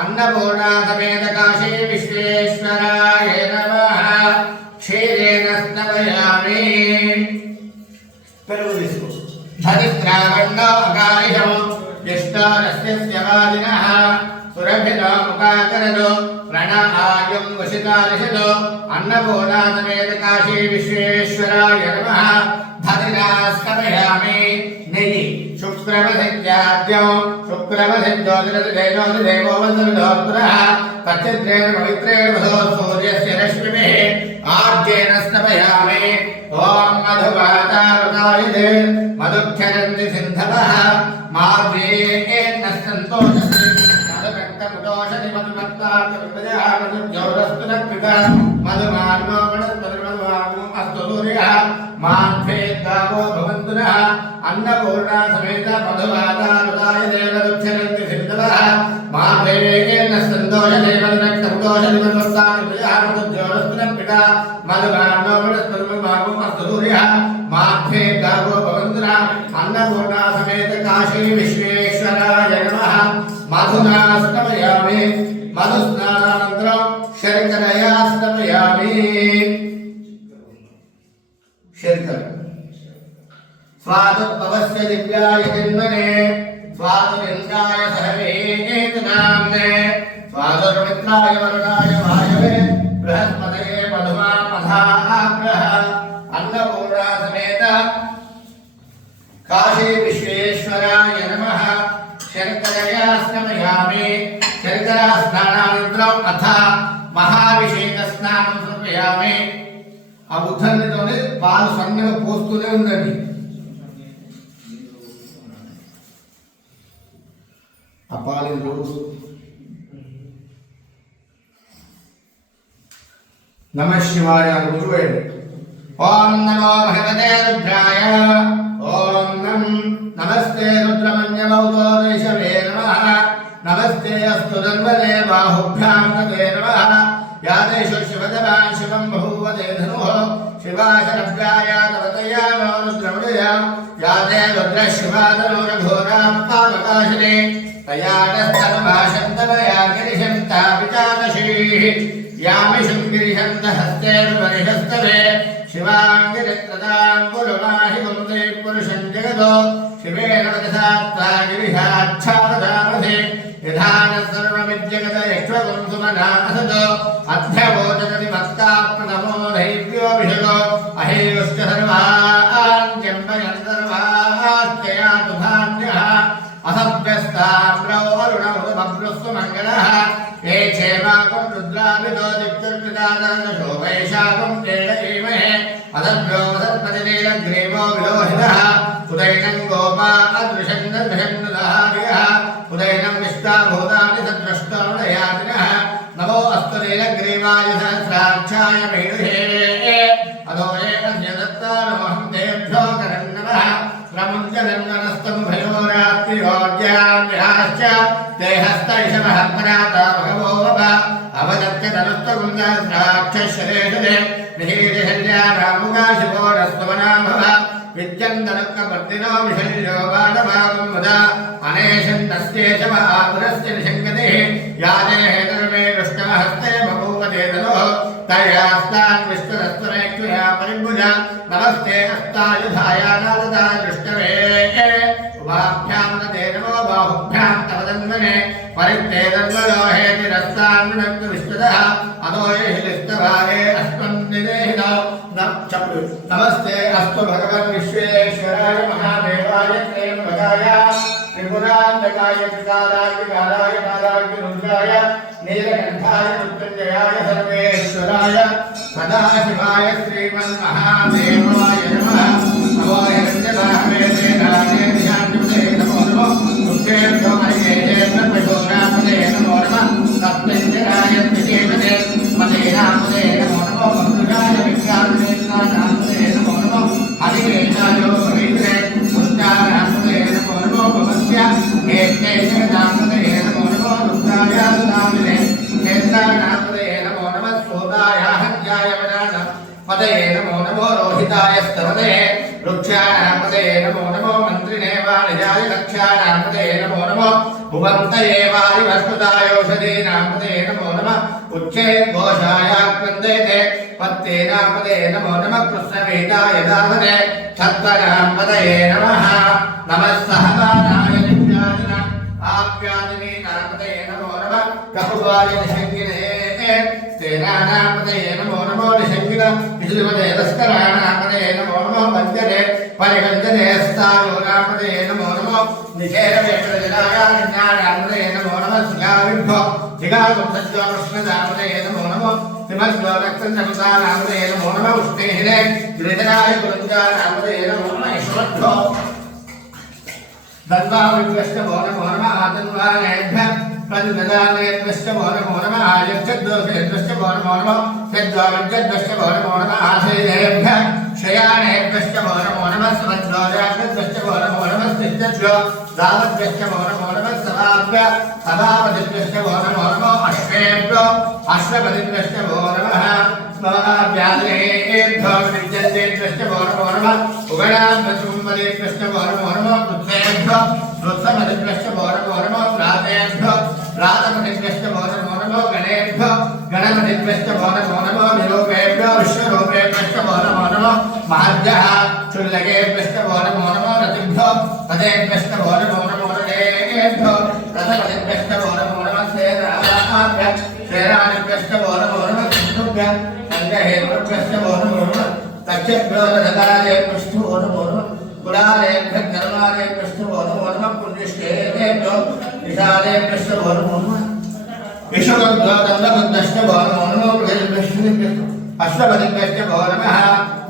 अन्नपूर्णा समेत काशी विश्वेश्वराय नमः। क्षीरेण स्नापयामि। धनित्रावण्णो अकारिषो यष्टारस्य वादिनः सुरभिनो मुखाकरदो प्रणआयं वशितारिषदो अन्नपूर्णा समेत काशी विश्वेश्वराय नमः। धनिना स्नापयामि। नेयि शुक्रवसिद्ध्याद्यो शुक्रवसिद्ध्योतिरदेवो वसुधोत्रः तच्चित्रेण पवित्रेण वधो सूर्यस्य रश्मिभिः आर्जेन स्नापयामि। ॐ मधुवातावतायते मधुक्षरन्ति सिन्धवः मार्जेन सन्तोषति मधुभक्तमुदोषति मधुभक्तार्तविपदः मधुज्योरस्तु नक्तिका मधुमार्गो वनस्पतिर्मधुवागो अस्तु सूर्यः माध्वेद्गावो भवन्तु नः। अन्नपूर्णा समेत मधुवातावतायते मधुक्षरन्ति सिन्धवः मार्जेन सन्तोषति मधुभक्तमुदोषति मधुभक्तार्तविपदः मधुज्योरस्तु नक्तिका मधुमार्गो वनस्पतिर्मधुवागो अस्तु सूर्यः माध्वेद्गावो भवन्तु नः। अन्नपूर्णा समेत काशी विश्वेश्वराय नमः। मधुना स्नापयामि। मधुस्नानानन्तरं शर्करया स्नापयामि। शर्कर स्वादुत्पवस्य दिव्याय जन्मने स्वादुरिन्द्राय सहवेतनाम्ने स्वादुर्मित्राय वरुणाय वायवे बृहस्पतये मधुमामधाग्रह। अन्नपूर्णा समेत काशी विश्वेश्वराय नमः। शर्करया स्नापयामि। शर्करा स्नानानन्तरम् अथ महाभिषेक स्नानं समर्पयामि। ఆ ఉద్ధరణతోనే పాలు సన్నగా పోస్తూనే ఉండండి. ఆ పాలు రోజు నమ శివాయ అని గురువేయండి. ఓం నమో భగవతే రుద్రాయ. ఓం నమస్తే రుద్రమన్యవౌతోదేశవే నమః. నమస్తే అస్తు ధన్వనే బాహుభ్యాం తదే నమః. यादेशो शिवदवान् शिवं बहुवदे धनुः शिवाशरभ्याय तवतया नो रुद्रमृया यादे रुद्रः शिवादनुरघोरां पावकाशिने तयानस्तनुभाषन्तवया गिरिशन्तापितादशीः यामिषुं गिरिशन्तहस्तेर्वरिहस्तवे शिवाङ्गिरित्रदाङ्कुलमाहि कुन्दे पुरुषं जगतो शिवेन वदसात्ता गिरिशाच्छावदामधे यथानः सर्वमिद्यगत यक्ष्वकुंसुमनासतो अध्यवोचनति वक्ता प्रथमो दैव्योऽभिषको अहेयुश्च सर्वान् जम्बयन् सर्वाश्चयातु धान्यः असभ्यस्ताम्रौ अरुणमुदमभ्रुस्तु मङ्गलः ये क्षेमाकं रुद्राभितो दिक्तुर्पितादशो वैशाखं तेन एमहे असभ्यो वसत्पतिनीलग्रीवो विलोहितः उदैनं गोपा अदृशं दर्शन्नुदाहार्यः उदैनं विश्वाभूतानि सद्रष्टोणयातिनः नमो अस्तु नीलग्रीवाय सहस्राक्षाय मेरुहे शरेशने निहीरिहल्यारामुगाशिपोरस्वनाभव विद्यन्तरक्कपर्दिनो विशल्यो बाणभागं मुदा अनेशन्तस्येशवापुरस्य निशङ्कतिः यादे हेतर्मे विष्णुहस्ते बभूवदेतनोः तयास्तान् विष्णुरस्त्वमेक्ष्मया परिभुजा नमस्ते हस्तायुधाया नारदा विष्णवे उभाभ्यां ते नमो बाहुभ्यां तव तन्मने परित्ते तन्मलोहेतिरस्तान्नक्तु विष्णुतः अतो यहिलिस्तभागे अस्मन्निदेहिनो नमस्ते अस्तु भगवन् विश्वेश्वराय महादेवाय त्र्यम्बकाय त्रिपुरान्तकाय त्रिकालाय कालाग्निरुद्राय नीलकण्ठाय मृत्युञ्जयाय सर्वेश्वराय सदाशिवाय श्रीमन्महादेवाय नमः नमो हिरण्यबाहवे नामे ध्यानपदे नमो नमो मुख्येभ्यो हरिकेभ्यो प्रचोदनापदे नमो नमः तस्मिञ्जनाय विजेपदे मदेनापदे नमो नमो मधुराय विज्ञाननेत्रानापदे नमो नमो हरिकेशाय पवित्रे पुष्टानापदे नमो नमो भवस्य एके जगदापदे नमो नमो रुद्राय नामिने नेत्रानापदे नमो नमः सोदाय हत्याय पदे नमो नमो रोहिताय स्तवदे वृक्षाणापदे नमो नमो मन्त्रिणे वाणिजाय लक्ष्याणापदे नमो नमो भुवन्तये वारिवस्पदायोषधीनापदे नमो नमः उच्चैर्घोषाय क्रन्देते पत्तेनापदे नमो नमः कृष्णवेदाय दावदे छत्वनापदये नमः नमः सहमानाय दिव्यादिना आप्यादिनीनापदे नमो नमः कपुवाय निषङ्गिने सेनानापदे नमो नमो निषङ्गिन विजुलिपदे तस्कराणापदे नमो नमो वञ्जने परिवञ्जने स्थायोनापदे नमो नमो निषेधवेषजनायापदे नमो नमः शिखाविभ्यो शिखागुप्तज्यो कृष्णदापदे नमो नमो श्रीमद्यो रक्तचन्द्रपदानापदे नमो नमः उष्णेहिने गिरिजनाय गुरुञ्जानापदे नमो नमः ईश्वरभ्यो दन्वाविभ्यश्चमो नमो नमः आतन्वानेभ्यः प्रतिददानेभ्यश्चमो नमो नमः आयच्छद्दोषेभ्यश्चमो नमो नमः यद्वाविद्यद्भ्यश्चमो नमो नमः आधेयेभ्यः शयानेभ्यश्चमो नमो नमः समद्वाजाभ्यश्चमो नमो नमः स्थित्यभ्यो दावद्भ्यश्चमो नमो नमः सभाभ्यः सभापतिभ्यश्चमो नमो नमः अश्वेभ्यो अश्वपतिभ्यश्चमो नमः स्मराभ्यादेभ्यो विद्यन्तेभ्यश्चमो नमो नमः उगणाभ्यसुम्बलेभ्यश्चमो नमो नमः कृत्वेभ्यो कृत्समतिभ्यश्चमो नमो नमः प्रातेभ्यो प्रातपतिभ्यश्चमो नमो नमः गणेभ्यो गणपतिभ्यश्चमो नमो नमः निरूपेभ्यो विश्वरूपेभ्यश्चमो नमो नमः महद्यः क्षुल्लकेभ्यश्चमो नमो नमः रतिभ्यो पदेभ्यश्चमो नमो नमो रतेभ्यो रथपतिभ्यश्चमो नमो नमः सेनाभ्यः सेनानिभ्यश्चमो नमो नमः सिन्धुभ्यः सङ्गहेतुभ्यश्चमो नमो नमः तक्षभ्यो रथकालेभ्यश्चमो नमो नमः कुलालेभ्यः कर्मालेभ्यश्चमो नमो नमः पुण्यश्केभ्यो विशालेभ्यश्चमो नमो नमः विश्वगन्धो दण्डबद्धश्चमो नमो नमो बृहद्भ्यश्चमो अश्वपतिभ्यश्चमो नमः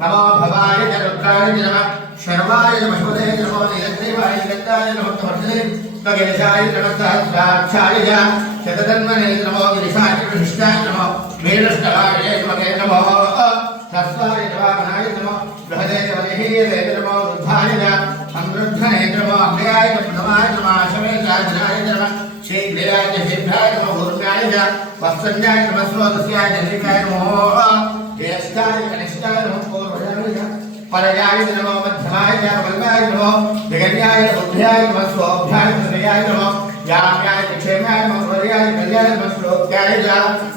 नमो भवाय च रुद्राय च नमः शर्वाय च पशुपते च नमो निरग्रीवाय गन्धाय नमो तमर्षे त्वगेशाय नमः सहस्राक्षाय च शततन्मने नमो गिरिशाय च विशिष्टाय नमो वीरष्टवाय त्वगे नमो तस्वाय च वामनाय नमो बृहदे च वलिहीरे च नमो वृद्धाय च समृद्धने च नमो अभयाय च प्रथमाय च माशवे च अजनाय च नमः शीघ्राय च शीघ्राय नमो भूर्णाय च वत्सन्याय नमः स्वदस्याय च नीकाय नमो ज्येष्ठाय कनिष्ठाय नमः पूर्वजाय च परजाय नमो मध्यमाय च वल्गाय नमो जगन्याय बुद्ध्याय नमः स्वोभ्याय तनयाय नमो याम्याय च क्षेमाय नमः वर्याय कल्याय नमः श्लोक्याय च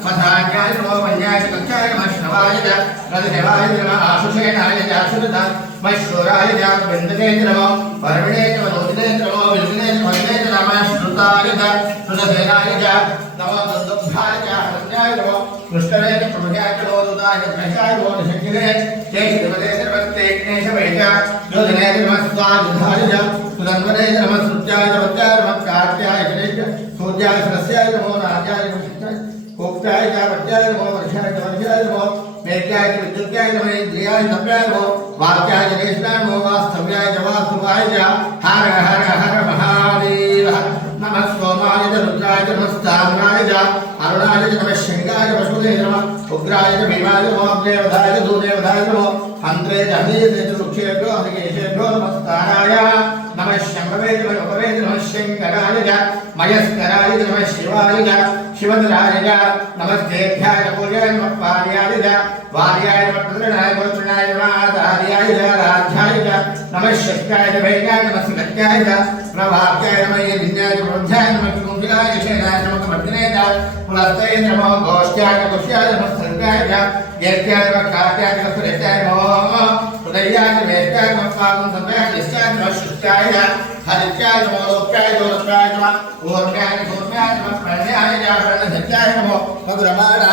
मधान्याय नमो वन्याय च कक्षाय नमः श्रवाय च रजदेवाय नमः आशुषेणाय च आशुरता मश्वराय च विन्दते च नमो परविणे च मनोदिने च नमो विन्दते च वन्दे च नमः श्रुताय च श्रुतसेनाय च नमो दुन्दुभ्याय च हरण्याय नमो कृष्णवे च प्रभुजाय च नमो दुताय च प्रशाय नमो निषङ्गिने चैषितपदे च नमस्तेग्नेशवे च योधने च नमः स्वायुधाय च सुदन्वने च नमः श्रुत्याय च वत्याय नमः कार्त्याय च सूर्याय सरस्याय नमो राजाय नमः कोक्ताय च वत्याय नमो वर्षाय च वर्षाय नमो मेघ्याय च विद्युत्याय नमः इन्द्रियाय तप्याय नमो वाक्याय च नेष्टाय नमो वास्तव्याय च वास्तुवाय च हर हर हर महादेव नमः सोमाय च रुद्राय च नमः स्थाम्राय च अरुणाय च नमः शृङ्गाय वज्राय पशुपते नमः उग्राय च भीमाय नमो देवताय च भूदेवताय नमो हन्त्रे च हनीयते च वृक्षेभ्यो हरिकेशेभ्यो नमस्काराय नमः शम्भवे च उपवे च नमः शङ्कराय च मयस्कराय च नमः शिवाय च शिवधराय च नमस्तेभ्याय पूजाय नमः पार्याय च वार्याय नमः प्रतृणाय गोत्रणाय नमः आचार्याय च राध्याय च नमः शक्याय च भैगाय नमः सुलक्याय च प्रभात्याय नमः यज्ञाय च प्रबुद्धाय नमः कुम्भिलाय च शेनाय नमः कमर्दिने च पुलस्ते नमः गोष्ठ्याय च कुष्याय नमः सर्गाय च यज्ञाय नमः काट्याय च सुरेशाय नमः हृदयाय च वेष्टाय नमः पावं संभयाय निश्चाय नमः शुष्टाय च हरित्याय नमः लोक्याय च लोक्याय नमः ऊर्म्याय च सूर्म्याय नमः प्रणयाय च प्रणधत्याय नमः मधुरमाणाय